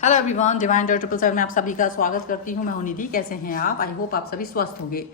Hello everyone, divine 777 में आप सभी का स्वागत करती हूँ। मैं हूं निधि। कैसे हैं आप? आई होप आप सभी स्वस्थ होंगे।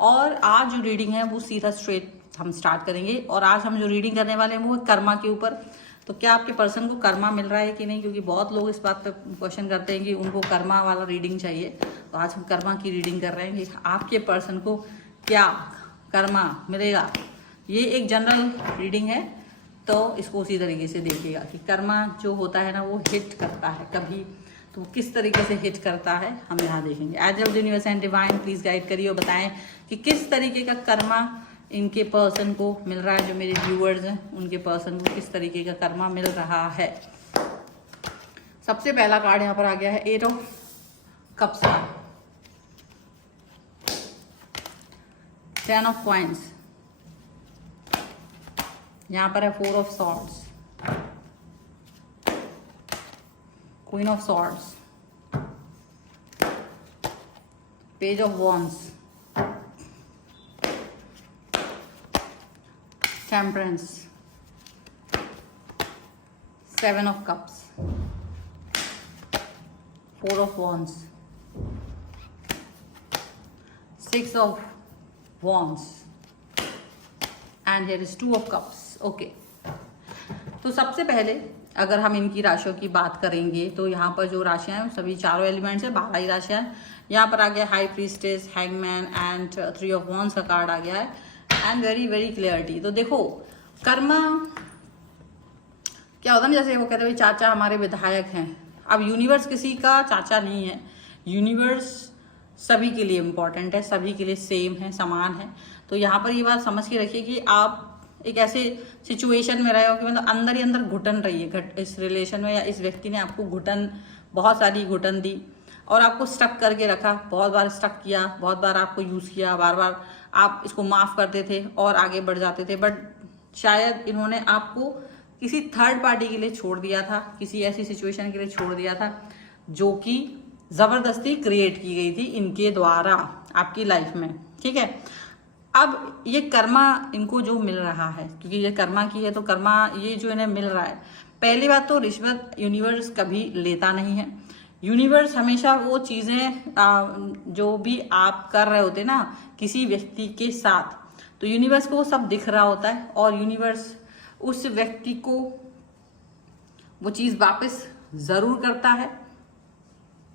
और आज जो रीडिंग है वो सीधा स्ट्रेट हम स्टार्ट करेंगे। और आज हम जो रीडिंग करने वाले हैं वो है कर्मा के ऊपर। तो क्या आपके पर्सन को कर्मा मिल रहा है कि नहीं, क्योंकि बहुत लोग इस बात पे क्वेश्चन करते हैं कि उनको कर्मा वाला रीडिंग चाहिए। तो आज हम कर्मा की रीडिंग कर रहे हैं कि आपके पर्सन को क्या कर्मा मिलेगा। ये एक जनरल रीडिंग है, तो इसको उसी तरीके से देखिएगा कि कर्मा जो होता है ना वो हिट करता है कभी, तो किस तरीके से हिट करता है हम यहाँ देखेंगे। As universe and divine please guide करिए और बताएं कि किस तरीके का कर्मा इनके पर्सन को मिल रहा है। जो मेरे व्यूअर्स हैं उनके पर्सन को किस तरीके का कर्मा मिल रहा है। सबसे पहला कार्ड यहाँ पर आ गया है 8 ऑफ कप्स का, 10 ऑफ कॉइन्स, यहाँ पर है 4 of swords, queen of swords, page of wands, temperance, 7 of cups, 4 of wands, 6 of wands and here is 2 of cups. Okay, तो सबसे पहले अगर हम इनकी राशियों की बात करेंगे तो यहाँ पर जो राशियां हैं सभी चारों एलिमेंट्स हैं, 12 ही राशियां हैं। यहाँ पर आ गया high priestess, hangman and 3 of wands का कार्ड आ गया है एंड वेरी वेरी क्लियरिटी। तो देखो कर्मा क्या होता है ना, जैसे वो कहते हैं चाचा हमारे विधायक हैं। अब यूनिवर्स किसी का चाचा नहीं है, यूनिवर्स सभी के लिए इम्पोर्टेंट है, सभी के लिए सेम है, समान है। तो यहाँ पर ये बात समझ के रखिए कि आप एक ऐसे सिचुएशन में रहे हो कि मतलब अंदर ही अंदर घुटन रही है इस रिलेशन में, या इस व्यक्ति ने आपको घुटन, बहुत सारी घुटन दी और आपको स्टक करके रखा। बहुत बार स्टक किया, बहुत बार आपको यूज किया, बार बार आप इसको माफ करते थे और आगे बढ़ जाते थे। बट शायद इन्होंने आपको किसी थर्ड पार्टी के लिए छोड़ दिया था, किसी ऐसी सिचुएशन के लिए छोड़ दिया था जो कि जबरदस्ती क्रिएट की गई थी इनके द्वारा आपकी लाइफ में। ठीक है, अब ये कर्मा इनको जो मिल रहा है, क्योंकि ये कर्मा की है तो कर्मा ये जो इन्हें मिल रहा है, पहली बात तो रिश्वत यूनिवर्स कभी लेता नहीं है। यूनिवर्स हमेशा वो चीजें जो भी आप कर रहे होते ना किसी व्यक्ति के साथ, तो यूनिवर्स को वो सब दिख रहा होता है और यूनिवर्स उस व्यक्ति को वो चीज वापस जरूर करता है,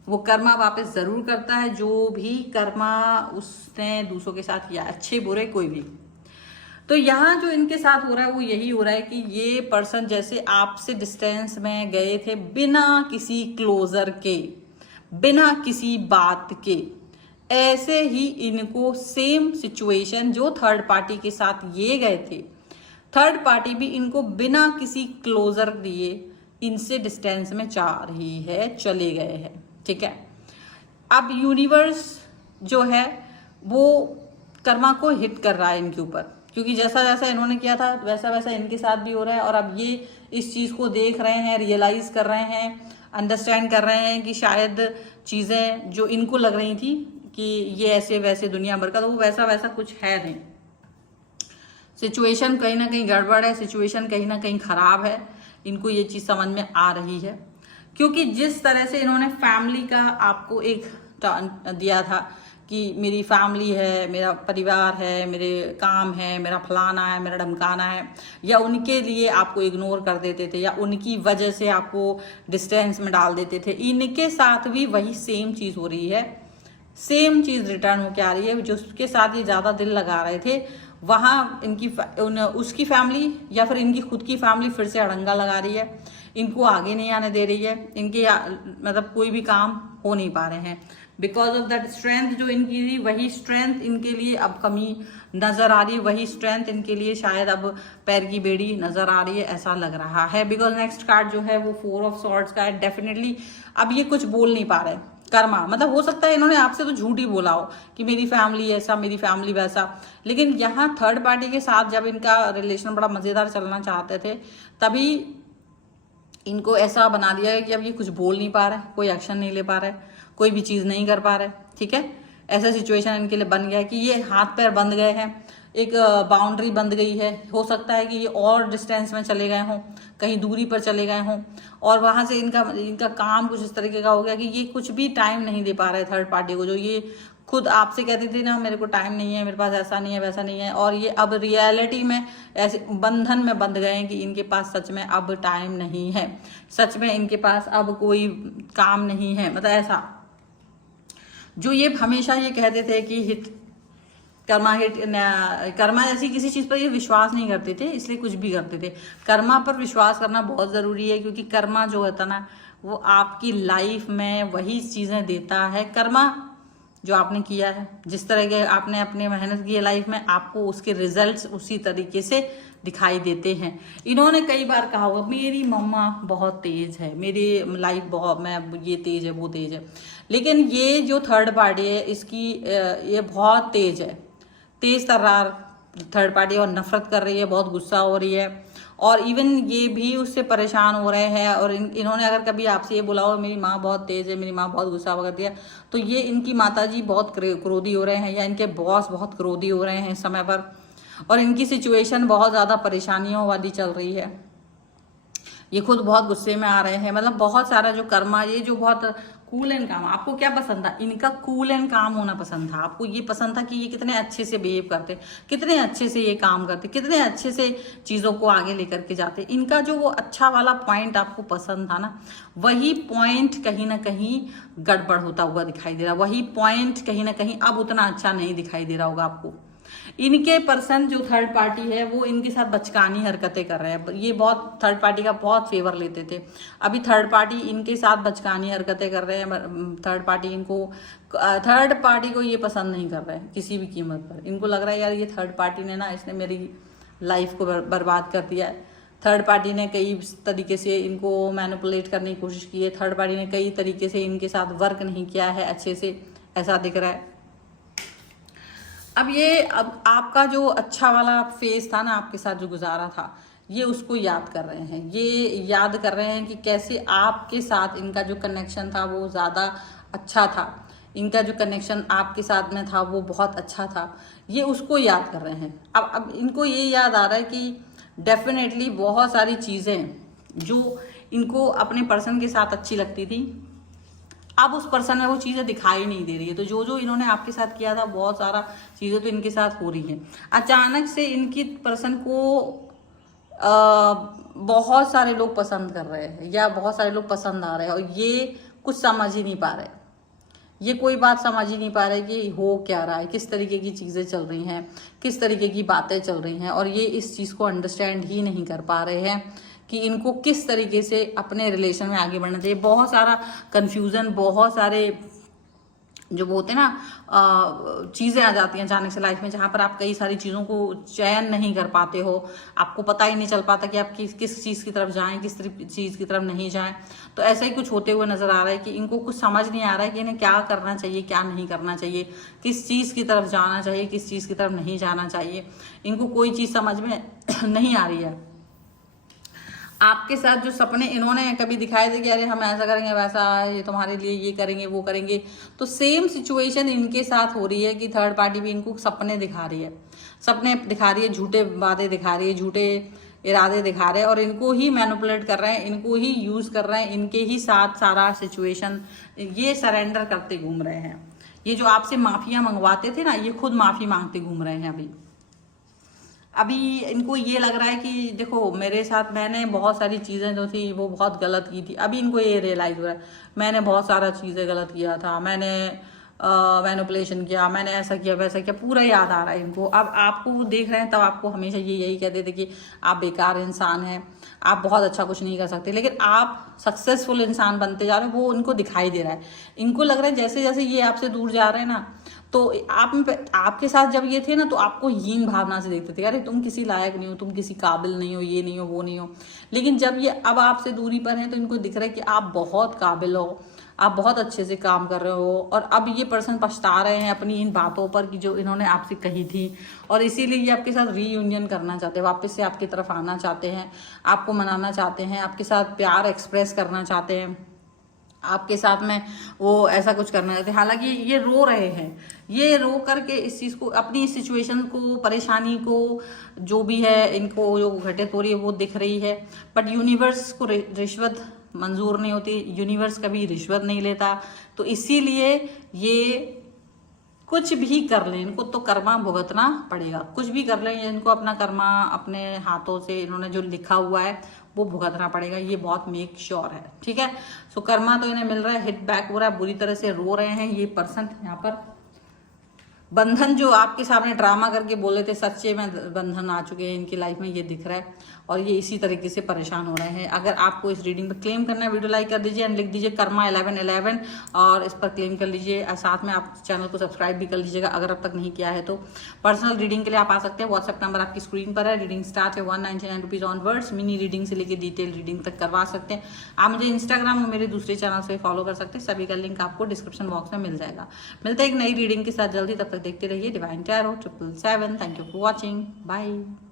वो कर्मा वापस जरूर करता है। जो भी कर्मा उसने दूसरों के साथ किया, अच्छे बुरे कोई भी। तो यहाँ जो इनके साथ हो रहा है वो यही हो रहा है कि ये पर्सन जैसे आपसे डिस्टेंस में गए थे बिना किसी क्लोजर के, बिना किसी बात के, ऐसे ही इनको सेम सिचुएशन जो थर्ड पार्टी के साथ ये गए थे, थर्ड पार्टी भी इनको बिना किसी क्लोजर दिए इनसे डिस्टेंस में जा रही है, चले गए हैं। ठीक है, अब यूनिवर्स जो है वो कर्मा को हिट कर रहा है इनके ऊपर, क्योंकि जैसा जैसा इन्होंने किया था वैसा वैसा इनके साथ भी हो रहा है। और अब ये इस चीज को देख रहे हैं, रियलाइज कर रहे हैं, अंडरस्टैंड कर रहे हैं कि शायद चीजें जो इनको लग रही थी कि ये ऐसे वैसे दुनिया भर का, तो वो वैसा वैसा कुछ है नहीं। सिचुएशन कहीं ना कहीं गड़बड़ है, सिचुएशन कहीं ना कहीं खराब है। इनको ये चीज समझ में आ रही है, क्योंकि जिस तरह से इन्होंने फैमिली का आपको एक टर्न दिया था कि मेरी फैमिली है, मेरा परिवार है, मेरे काम है, मेरा फलाना है, मेरा ढमकाना है, या उनके लिए आपको इग्नोर कर देते थे या उनकी वजह से आपको डिस्टेंस में डाल देते थे, इनके साथ भी वही सेम चीज हो रही है। सेम चीज रिटर्न होकर आ रही है। जो उसके साथ ये ज्यादा दिल लगा रहे थे वहां इनकी उसकी फैमिली या फिर इनकी खुद की फैमिली फिर से अड़ंगा लगा रही है, इनको आगे नहीं आने दे रही है, इनके मतलब कोई भी काम हो नहीं पा रहे हैं। बिकॉज ऑफ दैट स्ट्रेंथ जो इनकी थी, वही स्ट्रेंथ इनके लिए अब कमी नजर आ रही है, वही स्ट्रेंथ इनके लिए शायद अब पैर की बेड़ी नजर आ रही है, ऐसा लग रहा है। बिकॉज नेक्स्ट कार्ड जो है वो 4 ऑफ सॉर्ड्स का है। डेफिनेटली अब ये कुछ बोल नहीं पा रहे कर्मा, मतलब हो सकता है इन्होंने आपसे तो झूठ ही बोला हो कि मेरी फैमिली ऐसा, मेरी फैमिली वैसा, लेकिन यहाँ थर्ड पार्टी के साथ जब इनका रिलेशन बड़ा मजेदार चलना चाहते थे तभी इनको ऐसा बना दिया है कि अब ये कुछ बोल नहीं पा रहा है, कोई एक्शन नहीं ले पा रहा है, कोई भी चीज नहीं कर पा रहे। ठीक है, ऐसा सिचुएशन इनके लिए बन गया है कि ये हाथ पैर बंध गए हैं, एक बाउंड्री बंध गई है। हो सकता है कि ये और डिस्टेंस में चले गए हों, कहीं दूरी पर चले गए हों, और वहाँ से इनका काम कुछ इस तरीके का हो गया कि ये कुछ भी टाइम नहीं दे पा रहे थर्ड पार्टी को। जो ये खुद आपसे कहते थे ना, मेरे को टाइम नहीं है, मेरे पास ऐसा नहीं है, वैसा नहीं है, और ये अब रियलिटी में ऐसे बंधन में बंध गए हैं कि इनके पास सच में अब टाइम नहीं है, सच में इनके पास अब कोई काम नहीं है। मतलब ऐसा जो ये हमेशा ये कहते थे कि कर्मा जैसी किसी चीज़ पर ये विश्वास नहीं करते थे, इसलिए कुछ भी करते थे। कर्मा पर विश्वास करना बहुत ज़रूरी है, क्योंकि कर्मा जो होता ना, वो आपकी लाइफ में वही चीज़ें देता है। कर्मा जो आपने किया है, जिस तरह के आपने अपनी मेहनत की है लाइफ में, आपको उसके रिजल्ट्स उसी तरीके से दिखाई देते हैं। इन्होंने कई बार कहा होगा मेरी मम्मा बहुत तेज है, मेरी लाइफ बहुत, मैं ये तेज है, वो तेज है, लेकिन ये जो थर्ड पार्टी है इसकी ये बहुत तेज है, तेज तर्रार थर्ड पार्टी, और नफरत कर रही है, बहुत गुस्सा हो रही है, और इवन ये भी उससे परेशान हो रहे हैं। और इन्होंने अगर कभी आपसे ये बोला हो मेरी माँ बहुत तेज है, मेरी माँ बहुत गुस्सा करती है, तो ये इनकी माताजी बहुत क्रोधी हो रहे हैं, या इनके बॉस बहुत क्रोधी हो रहे हैं इस समय पर, और इनकी सिचुएशन बहुत ज़्यादा परेशानियों वाली चल रही है। ये खुद बहुत गुस्से में आ रहे हैं। मतलब बहुत सारा जो कर्मा, ये जो बहुत कूल एंड काम, आपको क्या पसंद था? इनका कूल एंड काम होना पसंद था। आपको ये पसंद था कि ये कितने अच्छे से बिहेव करते, कितने अच्छे से ये काम करते, कितने अच्छे से चीज़ों को आगे लेकर के जाते। इनका जो वो अच्छा वाला पॉइंट आपको पसंद था ना, वही पॉइंट कहीं ना कहीं गड़बड़ होता हुआ दिखाई दे रहा, वही पॉइंट कहीं ना कहीं अब उतना अच्छा नहीं दिखाई दे रहा होगा आपको। इनके पर्सन जो थर्ड पार्टी है वो इनके साथ बचकानी हरकतें कर रहे हैं। ये बहुत थर्ड पार्टी का बहुत फेवर लेते थे, अभी थर्ड पार्टी इनके साथ बचकानी हरकतें कर रहे हैं। थर्ड पार्टी को ये पसंद नहीं कर रहे हैं किसी भी कीमत पर। इनको लग रहा है यार ये थर्ड पार्टी ने ना, इसने मेरी लाइफ को बर्बाद कर दिया है। थर्ड पार्टी ने कई तरीके से इनको मैनिपुलेट करने की कोशिश की है। थर्ड पार्टी ने कई तरीके से इनके साथ वर्क नहीं किया है अच्छे से, ऐसा दिख रहा है। अब आपका जो अच्छा वाला फेज था ना, आपके साथ जो गुजारा था, ये उसको याद कर रहे हैं। ये याद कर रहे हैं कि कैसे आपके साथ इनका जो कनेक्शन था वो ज़्यादा अच्छा था, इनका जो कनेक्शन आपके साथ में था वो बहुत अच्छा था। ये उसको याद कर रहे हैं। अब इनको ये याद आ रहा है कि डेफिनेटली बहुत सारी चीज़ें जो इनको अपने पर्सन के साथ अच्छी लगती थी, अब उस पर्सन में वो चीज़ें दिखाई नहीं दे रही है। तो जो जो इन्होंने आपके साथ किया था, बहुत सारा चीज़ें तो इनके साथ हो रही है। अचानक से इनकी पर्सन को बहुत सारे लोग पसंद कर रहे हैं, या बहुत सारे लोग पसंद आ रहे हैं, और ये कुछ समझ ही नहीं पा रहे। ये कोई बात समझ ही नहीं पा रहे कि हो क्या रहा है, किस तरीके की चीज़ें चल रही हैं, किस तरीके की बातें चल रही हैं, और ये इस चीज़ को अंडरस्टैंड ही नहीं कर पा रहे हैं कि इनको किस तरीके से अपने रिलेशन में आगे बढ़ना चाहिए। बहुत सारा कन्फ्यूज़न, बहुत सारे जो बोलते हैं ना चीज़ें आ जाती हैं अचानक से लाइफ में, जहाँ पर आप कई सारी चीज़ों को चयन नहीं कर पाते हो। आपको पता ही नहीं चल पाता कि आप किस चीज़ की तरफ जाएं, किस चीज़ की तरफ नहीं जाएं। तो ऐसा ही कुछ होते हुए नज़र आ रहा है कि इनको कुछ समझ नहीं आ रहा है कि इन्हें क्या करना चाहिए, क्या नहीं करना चाहिए, किस चीज़ की तरफ जाना चाहिए, किस चीज़ की तरफ नहीं जाना चाहिए। इनको कोई चीज़ समझ में नहीं आ रही है। आपके साथ जो सपने इन्होंने कभी दिखाए थे कि अरे हम ऐसा करेंगे, वैसा, ये तुम्हारे लिए ये करेंगे, वो करेंगे, तो सेम सिचुएशन इनके साथ हो रही है कि थर्ड पार्टी भी इनको सपने दिखा रही है, सपने दिखा रही है, झूठे बातें दिखा रही है, झूठे इरादे दिखा रहे हैं, और इनको ही मैनिपुलेट कर रहे हैं, इनको ही यूज कर रहे हैं, इनके ही साथ सारा सिचुएशन ये सरेंडर करते घूम रहे हैं। ये जो आपसे माफिया मंगवाते थे ना, ये खुद माफी मांगते घूम रहे हैं। अभी इनको ये लग रहा है कि देखो मेरे साथ मैंने बहुत सारी चीज़ें जो थी वो बहुत गलत की थी। अभी इनको ये रियलाइज़ हो रहा है मैंने बहुत सारा चीज़ें गलत किया था, मैंने मैनिपुलेशन किया, मैंने ऐसा किया, वैसा किया, पूरा याद आ रहा है इनको। अब आपको वो देख रहे हैं तब आपको हमेशा यही कहते थे कि आप बेकार इंसान हैं, आप बहुत अच्छा कुछ नहीं कर सकते, लेकिन आप सक्सेसफुल इंसान बनते जा रहे हैं, वो उनको दिखाई दे रहा है। इनको लग रहा है जैसे जैसे ये आपसे दूर जा रहे हैं ना, तो आपके साथ जब ये थे ना, तो आपको हीन भावना से देखते थे, अरे तुम किसी लायक नहीं हो, तुम किसी काबिल नहीं हो, ये नहीं हो, वो नहीं हो। लेकिन जब ये अब आपसे दूरी पर हैं तो इनको दिख रहा है कि आप बहुत काबिल हो, आप बहुत अच्छे से काम कर रहे हो। और अब ये पर्सन पछता रहे हैं अपनी इन बातों पर कि जो इन्होंने आपसे कही थी, और इसीलिए ये आपके साथ रीयूनियन करना चाहते हैं, वापस से आपकी तरफ आना चाहते हैं, आपको मनाना चाहते हैं, आपके साथ प्यार एक्सप्रेस करना चाहते हैं। आपके साथ में वो ऐसा कुछ करना चाहते हैं। हालांकि ये रो रहे हैं, ये रो करके इस चीज़ को, अपनी सिचुएशन को, परेशानी को, जो भी है इनको जो घटित हो रही है वो दिख रही है। बट यूनिवर्स को रिश्वत मंजूर नहीं होती, यूनिवर्स कभी रिश्वत नहीं लेता। तो इसीलिए ये कुछ भी कर लें, इनको तो कर्मा भुगतना पड़ेगा। कुछ भी कर लें, इनको अपना कर्मा अपने हाथों से इन्होंने जो लिखा हुआ है वो भुगतना पड़ेगा, ये बहुत मेक श्योर है। ठीक है, सो कर्मा तो इन्हें मिल रहा है, हिट बैक हो रहा है, बुरी तरह से रो रहे हैं ये पर्सन। यहाँ पर बंधन जो आपके सामने ड्रामा करके बोले थे, सच्चे में बंधन आ चुके हैं इनकी लाइफ में, ये दिख रहा है। और ये इसी तरीके से परेशान हो रहे हैं। अगर आपको इस रीडिंग पर क्लेम करना है, वीडियो लाइक कर दीजिए एंड लिख दीजिए कर्मा 1111 और इस पर क्लेम कर लीजिए। और साथ में आप चैनल को सब्सक्राइब भी कर लीजिएगा अगर अब तक नहीं किया है तो। पर्सनल रीडिंग के लिए आप आ सकते हैं, व्हाट्सएप नंबर आपकी स्क्रीन पर है। रीडिंग स्टार्ट है 199 रुपीज़ ऑनवर्ड्स। मिनी रीडिंग से लेकर डिटेल रीडिंग तक करवा सकते हैं। आप मुझे इंस्टाग्राम और मेरे दूसरे चैनल से फॉलो कर सकते हैं, सभी का लिंक आपको डिस्क्रिप्शन बॉक्स में मिल जाएगा। मिलते हैं एक नई रीडिंग के साथ जल्दी, तब तक देखते रहिए divine tarot 777। Thank you for watching, bye.